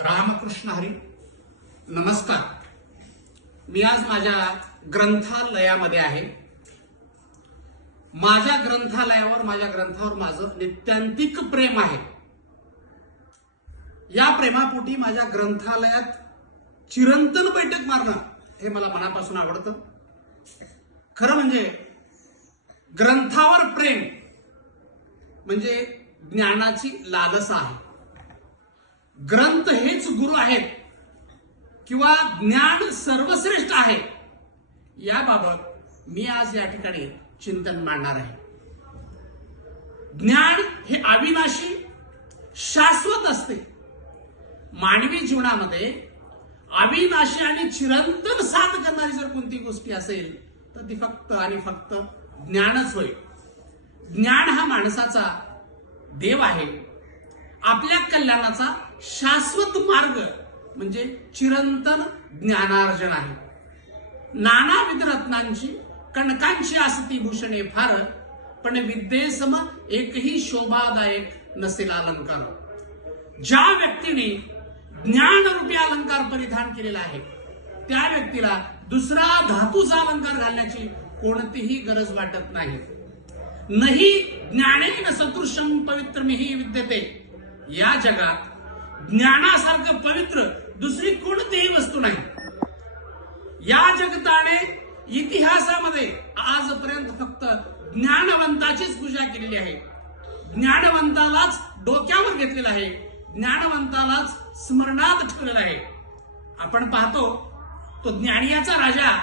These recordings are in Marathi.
रामकृष्ण हरी. नमस्कार. मी आज माझ्या ग्रंथालयामध्ये आहे. माझ्या ग्रंथावर माझं नित्यांतिक प्रेम आहे. या प्रेमापोटी माझ्या ग्रंथालयात चिरंतन बैठक मारणं हे मला मनापासून आवडतं. खरं म्हणजे ग्रंथावर प्रेम म्हणजे ज्ञानाची लालसा आहे. ग्रंथ हेच गुरु आहेत किंवा ज्ञान सर्वश्रेष्ठ आहे, याबाबत मी आज या ठिकाणी चिंतन मांडणार आहे. ज्ञान हे अविनाशी शाश्वत असते. मानवी जीवनामध्ये अविनाशी आणि चिरंतन साथ करणारी जर कोणती गोष्टी असेल तर ती फक्त आणि फक्त ज्ञानच होय. ज्ञान हा माणसाचा देव आहे. आपल्या कल्याणाचा शाश्वत मार्ग म्हणजे चिरंतन ज्ञानार्जन आहे. नानाविध रत्नांची कणकांची असती भूषणे फार, पण विद्येसम एकही शोभादायक नसेल अलंकार. ज्या व्यक्तीने ज्ञानरूपी अलंकार परिधान केलेला आहे त्या व्यक्तीला दुसरा धातूचा अलंकार घालण्याची कोणतीही गरज वाटत नाही. नाही ज्ञानेन सदृशं पवित्रमिहि विद्यते. या जगात ज्ञानासारखं पवित्र दुसरी कोणतीही वस्तू नाही. या जगताने इतिहासामध्ये आजपर्यंत फक्त ज्ञानवंताचीच पूजा केलेली आहे. ज्ञानवंतालाच डोक्यावर घेतलेलं आहे. ज्ञानवंतालाच स्मरणात ठेवलेलं आहे. आपण पाहतो तो ज्ञानियाचा राजा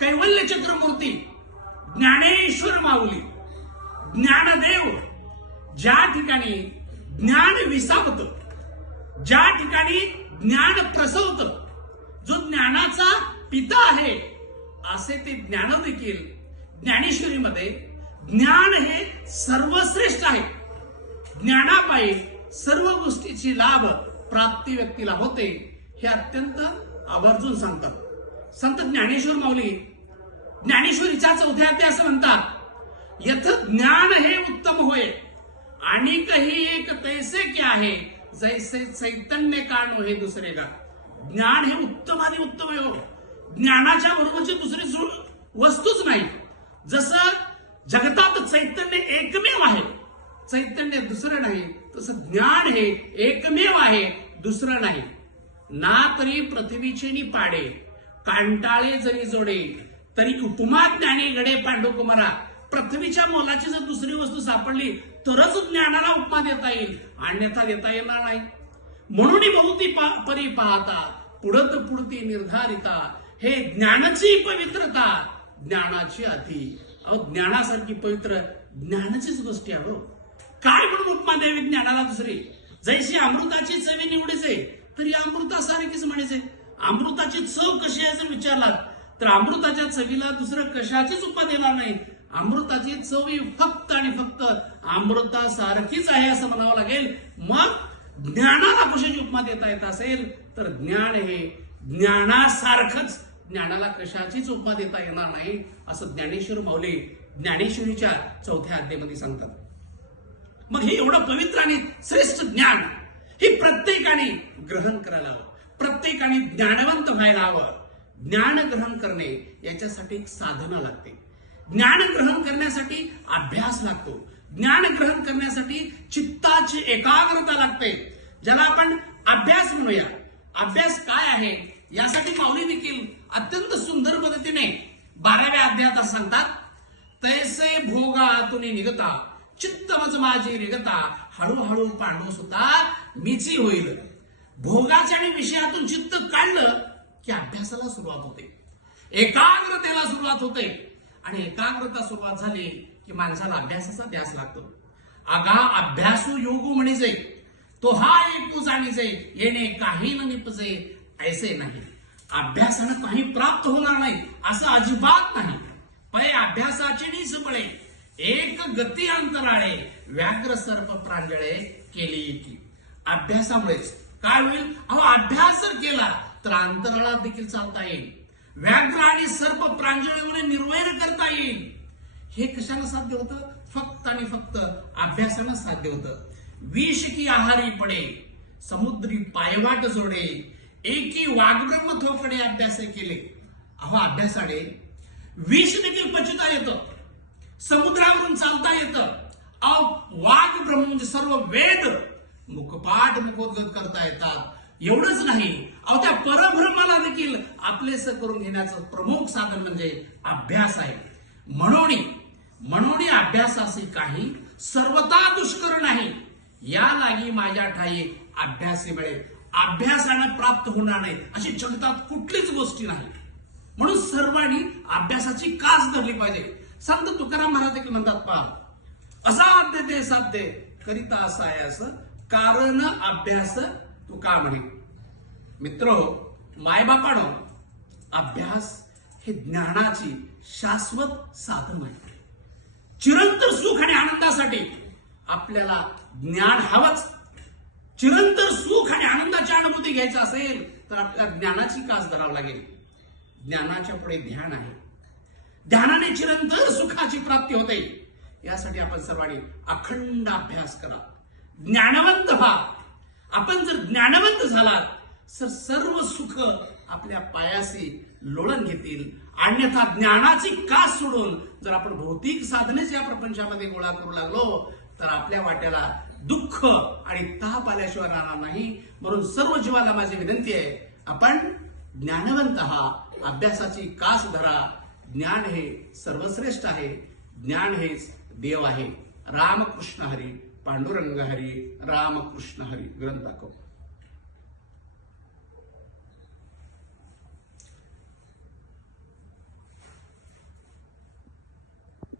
कैवल्य चक्रमूर्ती ज्ञानेश्वर माऊली ज्ञानदेव ज्या ठिकाणी ज्ञान विसावत, ज्या ठिकाणी ज्ञान प्रसवत, जो ज्ञानाचा पिता आहे असे ते ज्ञान देखील ज्ञानेश्वरीमध्ये ज्ञान हे सर्वश्रेष्ठ आहे. ज्ञानापायी सर्व गोष्टीची लाभ प्राप्ती व्यक्तीला होते हे अत्यंत आवर्जून सांगतात. संत ज्ञानेश्वर माऊली ज्ञानेश्वरीच्या 4थ्या अध्यायात असं म्हणतात, यथ ज्ञान हे उत्तम होय आणि काही एक तैसे क्या आहे, जैसे चैतन्य काणो हे दुसरे का. ज्ञान हे उत्तम आणि उत्तम आहे. ज्ञानाच्या बरोबरची दुसरी वस्तूच नाही. जसं जगतात चैतन्य एकमेव आहे, चैतन्य दुसरं नाही, तसं ज्ञान हे एकमेव आहे, दुसरं नाही. ना तरी पृथ्वीचे नि पाडे, कांटाळे जरी जोडे, तरी उपमा ज्ञानी गडे पांडुकुमारा. पृथ्वीच्या मोलाची जर दुसरी वस्तू सापडली तरच ज्ञानाला उपमा देता येईल, अन्यथा देता येणार नाही. म्हणून बहुती परी पाहता पुढत पुढती निर्धारिता. हे ज्ञानाची पवित्रता ज्ञानाची अति. ज्ञानासारखी पवित्र ज्ञानाचीच गोष्टी आहे. काय म्हणून उपमा द्यावी ज्ञानाला दुसरी. जैशी अमृताची चवी निवडीचे तरी अमृतासारखीच म्हणायचे. अमृताची चव कशी आहे जर विचारलात तर अमृताच्या चवीला दुसरं कशाचीच उपमा देणार नाही. अमृताची चव ही फक्त आणि फक्त अमृतासारखीच आहे असं म्हणावं लागेल. मग ज्ञानाला कशाची उपमा देता येत असेल तर ज्ञान हे ज्ञानासारखंच, ज्ञानाला कशाचीच उपमा देता येणार नाही असं ज्ञानेश्वर माऊली ज्ञानेश्वरीच्या 4थ्या अध्यायामध्ये सांगतात. मग हे एवढं पवित्र आणि श्रेष्ठ ज्ञान हे प्रत्येकाने ग्रहण करायला हवं. प्रत्येकाने ज्ञानवंत व्हायला हवं. ज्ञान ग्रहण करणे याच्यासाठी एक साधना लागते. ज्ञान ग्रहण करण्यासाठी अभ्यास लागतो. ज्ञान ग्रहण करण्यासाठी चित्ताची एकाग्रता लागते, ज्याला आपण अभ्यास म्हणूया. अभ्यास काय आहे यासाठी माऊली देखील अत्यंत सुंदर पद्धतीने 12व्या अध्यायात सांगतात, तैसे भोगातून निघता चित्त मज माझी रिगता, हळूहळू पांडू सुद्धा मीची होईल. भोगाच्या आणि विषयातून चित्त काढलं की अभ्यासाला सुरुवात होते, एकाग्रतेला सुरुवात होते. आणि एकाग्रता सुरुवात झाली की माणसाला अभ्यासाचा ध्यास लागतो. आगा अभ्यासू योगू म्हणीचे, तो हा एक तू जाणीचे, येणे काही न निपजे ऐसे नाही. अभ्यासानं काही प्राप्त होणार नाही असं अजिबात नाही. पै अभ्यासाचे नीस बळे, एक गती अंतराळे, व्याघ्र सर्प प्रांजळे केली की. अभ्यासामुळेच काय होईल. अभ्यास जर केला तर अंतराळात देखील चालता येईल. व्याघ्र आणि सर्प प्रांजळेमुळे निर्वैर करता येईल. हे कशाला साध्य होतं. फक्त आणि फक्त अभ्यासानं साध्य होतं. विष की आहारी पडे समुद्री पायवाट जोडे, एकी वाग्ब्रह्म थोपडे अभ्यासे केले. अहो अभ्यासाने विष देखील पचता येतं, समुद्रावरून चालता येतं. अहो वाघ ब्रह्म म्हणजे सर्व वेद मुखपाठ मुखोद्गत करता येतात. एवढंच नाही, अहो त्या परब्रह्माला देखील आपलेस करून घेण्याचं प्रमुख साधन म्हणजे अभ्यास आहे. म्हणून अभ्यासासी काही सर्वता दुष्कर नाही, या लागी माझ्या ठाई अभ्यासी मिळेल. अभ्यासाने प्राप्त होणार नाही अशी जगतात कुठलीच गोष्टी नाही. म्हणून सर्वांनी अभ्यासाची कास धरली पाहिजे. संत तुकाराम महाराज देखील म्हणतात, पहा असाध्य ते साध्य करिता असायास, कारण अभ्यास तुका म्हणे. मित्र, मायबापानो, अभ्यास हे ज्ञानाची शाश्वत साधन आहे. चिरंतर सुख आणि आनंदासाठी आपल्याला ज्ञान हवंच. चिरंतर सुख आणि आनंदाची अनुभूती घ्यायची असेल तर आपल्याला ज्ञानाची कास धरावी लागेल. ज्ञानाच्या पुढे ध्यान आहे. ध्यानाने चिरंतर सुखाची प्राप्ती होते. यासाठी आपण सर्वांनी अखंड अभ्यास करा, ज्ञानवंत व्हा. आपण जर ज्ञानवंत झालात तर सर्व सुख आपल्या पायाशी लोळण घेतील. अन्यथा ज्ञानाची कास सोडून जर आपण भौतिक साधनेच या प्रपंचामध्ये गोळा करू लागलो तर आपल्या वाट्याला दुःख आणि ताप आल्याशिवाय राहणार नाही. म्हणून सर्व जीवाला माझी विनंती आहे, आपण ज्ञानवंत हा, अभ्यासाची कास धरा. ज्ञान हे सर्वश्रेष्ठ आहे. ज्ञान हेच देव आहे. रामकृष्ण हरी, पांडुरंग हरी, रामकृष्ण हरी. ग्रंथ दाखव.